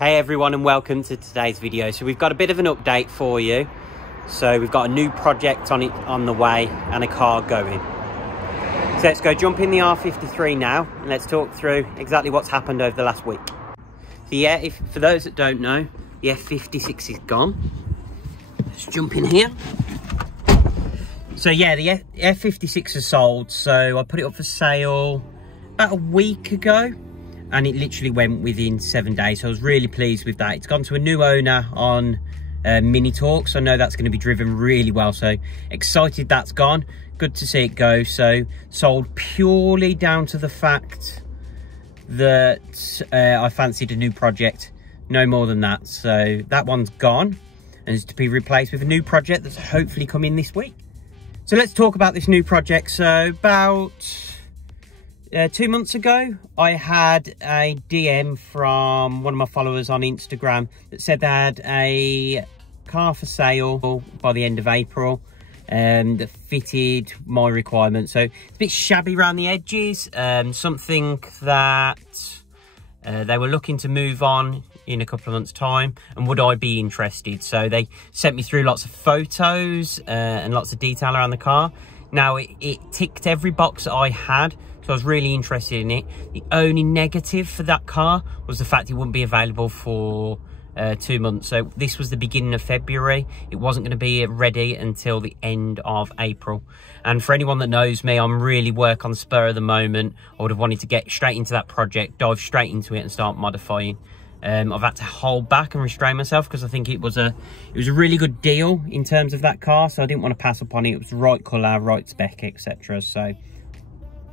Hey everyone, and welcome to today's video. So we've got a bit of an update for you. So we've got a new project on the way and a car going. So let's go jump in the R53 now and let's talk through exactly what's happened over the last week. So yeah, for those that don't know, the R56 is gone. Let's jump in here. So yeah, the R56 is sold. So I put it up for sale about a week ago, and it literally went within 7 days. So I was really pleased with that. It's gone to a new owner on Mini Talks. I know that's going to be driven really well. So excited that's gone. Good to see it go. So sold purely down to the fact that I fancied a new project. No more than that. So that one's gone and is to be replaced with a new project that's hopefully coming this week. So let's talk about this new project. So about 2 months ago, I had a DM from one of my followers on Instagram that said they had a car for sale by the end of April that fitted my requirements. So it's a bit shabby around the edges, something that they were looking to move on in a couple of months' time, and would I be interested? So they sent me through lots of photos and lots of detail around the car. Now it ticked every box that I had, so I was really interested in it. The only negative for that car was the fact it wouldn't be available for 2 months. So this was the beginning of February. It wasn't going to be ready until the end of April. And for anyone that knows me, I'm really work on the spur of the moment. I would have wanted to get straight into that project, dive straight into it and start modifying. I've had to hold back and restrain myself because I think it was a really good deal in terms of that car, so I didn't want to pass up on it. It was the right colour, right spec, etc. So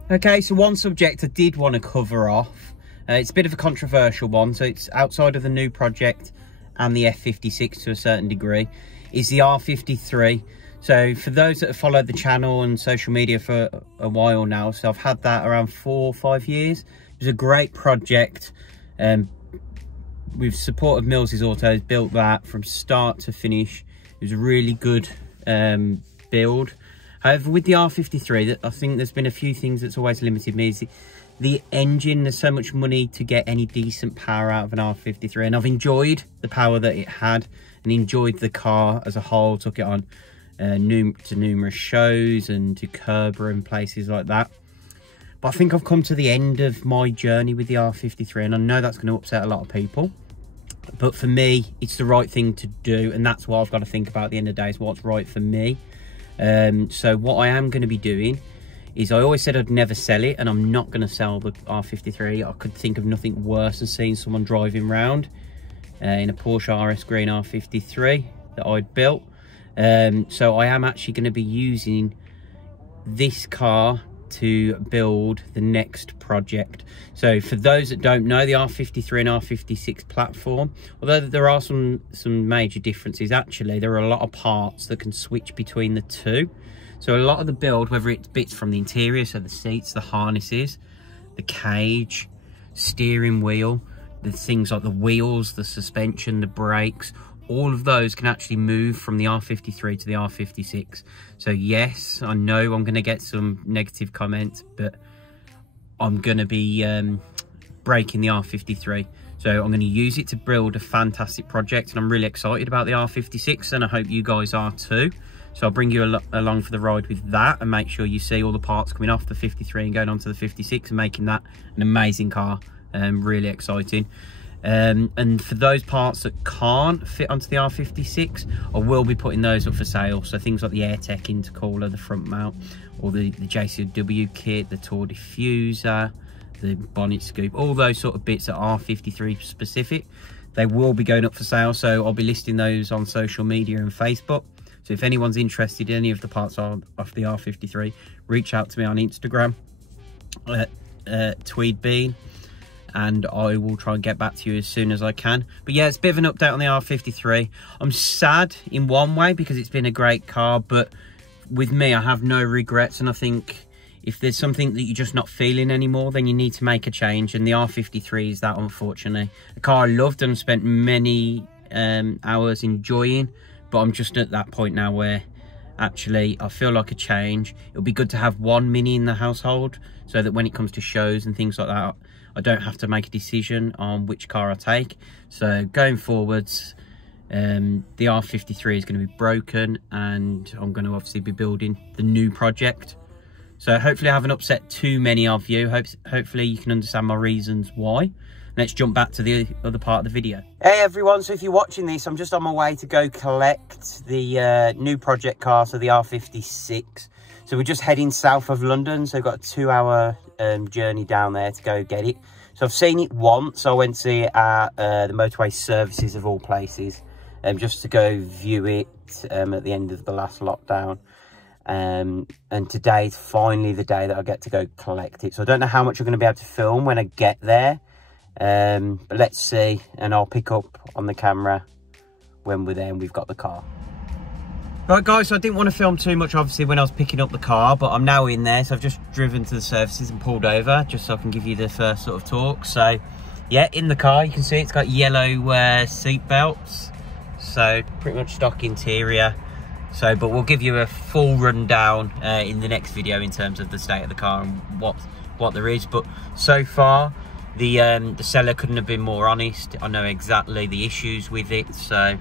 okay, so one subject I did want to cover off, it's a bit of a controversial one, so it's outside of the new project and the F56 to a certain degree, is the R53. So for those that have followed the channel and social media for a while now, so I've had that around 4 or 5 years. It was a great project. With support of Mills's Autos, built that from start to finish. It was a really good build. However, with the R53, I think there's been a few things that's always limited me. Is the engine. There's so much money to get any decent power out of an R53, and I've enjoyed the power that it had and enjoyed the car as a whole. Took it on to numerous shows and to Kerber and places like that. But I think I've come to the end of my journey with the R53, and I know that's going to upset a lot of people. But for me, it's the right thing to do, and that's what I've got to think about at the end of the day, is what's right for me. So what I am going to be doing is, I always said I'd never sell it, and I'm not going to sell the R53. I could think of nothing worse than seeing someone driving around in a Porsche RS Green R53 that I'd built. So I am actually going to be using this car to build the next project. So for those that don't know, the R53 and R56 platform, although there are some major differences, actually there are a lot of parts that can switch between the two. So a lot of the build, whether it's bits from the interior, so the seats, the harnesses, the cage, steering wheel, the things like the wheels, the suspension, the brakes, all of those can actually move from the R53 to the R56. So yes, I know I'm going to get some negative comments, but I'm going to be breaking the R53. So I'm going to use it to build a fantastic project, and I'm really excited about the R56, and I hope you guys are too. So I'll bring you along for the ride with that, and make sure you see all the parts coming off the 53 and going onto the 56 and making that an amazing car. Really exciting. And for those parts that can't fit onto the R56, I will be putting those up for sale. So things like the AirTech intercooler, the front mount, or the JCW kit, the Tour diffuser, the bonnet scoop, all those sort of bits that are R53 specific, they will be going up for sale. So I'll be listing those on social media and Facebook. So if anyone's interested in any of the parts of the R53, reach out to me on Instagram at tweedbean, and I will try and get back to you as soon as I can. But yeah, it's a bit of an update on the R53. I'm sad in one way because it's been a great car, but with me, I have no regrets. And I think if there's something that you're just not feeling anymore, then you need to make a change. And the R53 is that, unfortunately. A car I loved and spent many hours enjoying, but I'm just at that point now where actually, I feel like a change. It'll be good to have one Mini in the household, so that when it comes to shows and things like that, I don't have to make a decision on which car I take. So going forwards, the R53 is going to be broken, and I'm going to obviously be building the new project. So hopefully I haven't upset too many of you. Hopefully you can understand my reasons why. Let's jump back to the other part of the video. Hey everyone, so if you're watching this, I'm just on my way to go collect the new project car, so the R56. So we're just heading south of London, so I've got a 2-hour journey down there to go get it. So I've seen it once. I went to see it at the motorway services of all places, just to go view it at the end of the last lockdown. And today's finally the day that I get to go collect it. So I don't know how much I'm going to be able to film when I get there. But let's see, and I'll pick up on the camera when we're there and we've got the car. Right guys, so I didn't want to film too much obviously when I was picking up the car, but I'm now in there, so I've just driven to the services and pulled over just so I can give you the first sort of talk. So yeah, in the car you can see it's got yellow seat belts, so pretty much stock interior. So but we'll give you a full rundown in the next video in terms of the state of the car and what there is. But so far the seller couldn't have been more honest. I know exactly the issues with it, so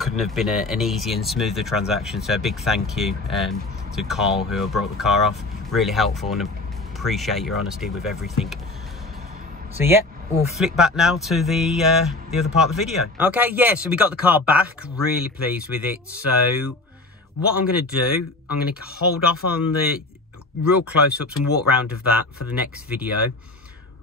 couldn't have been an easy and smoother transaction. So a big thank you to Carl, who brought the car off. Really helpful, and appreciate your honesty with everything. So yeah, we'll flick back now to the other part of the video. Okay, yeah, so we got the car back. Really pleased with it. So what I'm going to do, I'm going to hold off on the real close-ups and walk round of that for the next video.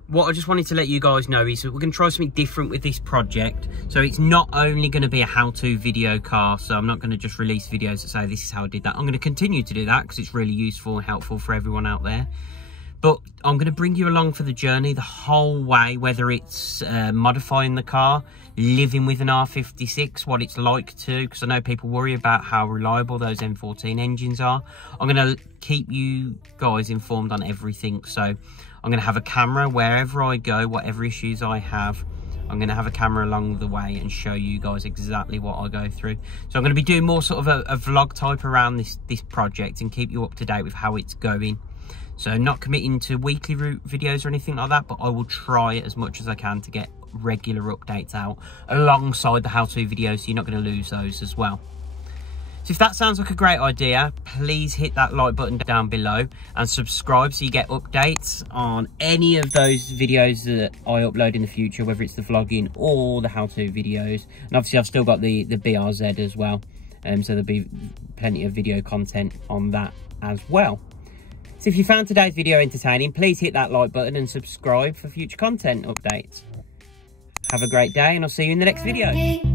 What I just wanted to let you guys know is that we're going to try something different with this project. So it's not only going to be a how-to video car, so I'm not going to just release videos that say this is how I did that. I'm going to continue to do that because it's really useful and helpful for everyone out there. But I'm going to bring you along for the journey the whole way, whether it's modifying the car, living with an R56, what it's like to, because I know people worry about how reliable those M14 engines are. I'm going to keep you guys informed on everything. So I'm going to have a camera wherever I go, whatever issues I have. I'm going to have a camera along the way and show you guys exactly what I go through. So I'm going to be doing more sort of a vlog type around this project and keep you up to date with how it's going. So not committing to weekly videos or anything like that, but I will try as much as I can to get regular updates out alongside the how-to videos, so you're not going to lose those as well. So if that sounds like a great idea, please hit that like button down below and subscribe so you get updates on any of those videos that I upload in the future, whether it's the vlogging or the how-to videos. And obviously I've still got the BRZ as well, so there'll be plenty of video content on that as well. So if you found today's video entertaining, please hit that like button and subscribe for future content updates. Have a great day, and I'll see you in the next video.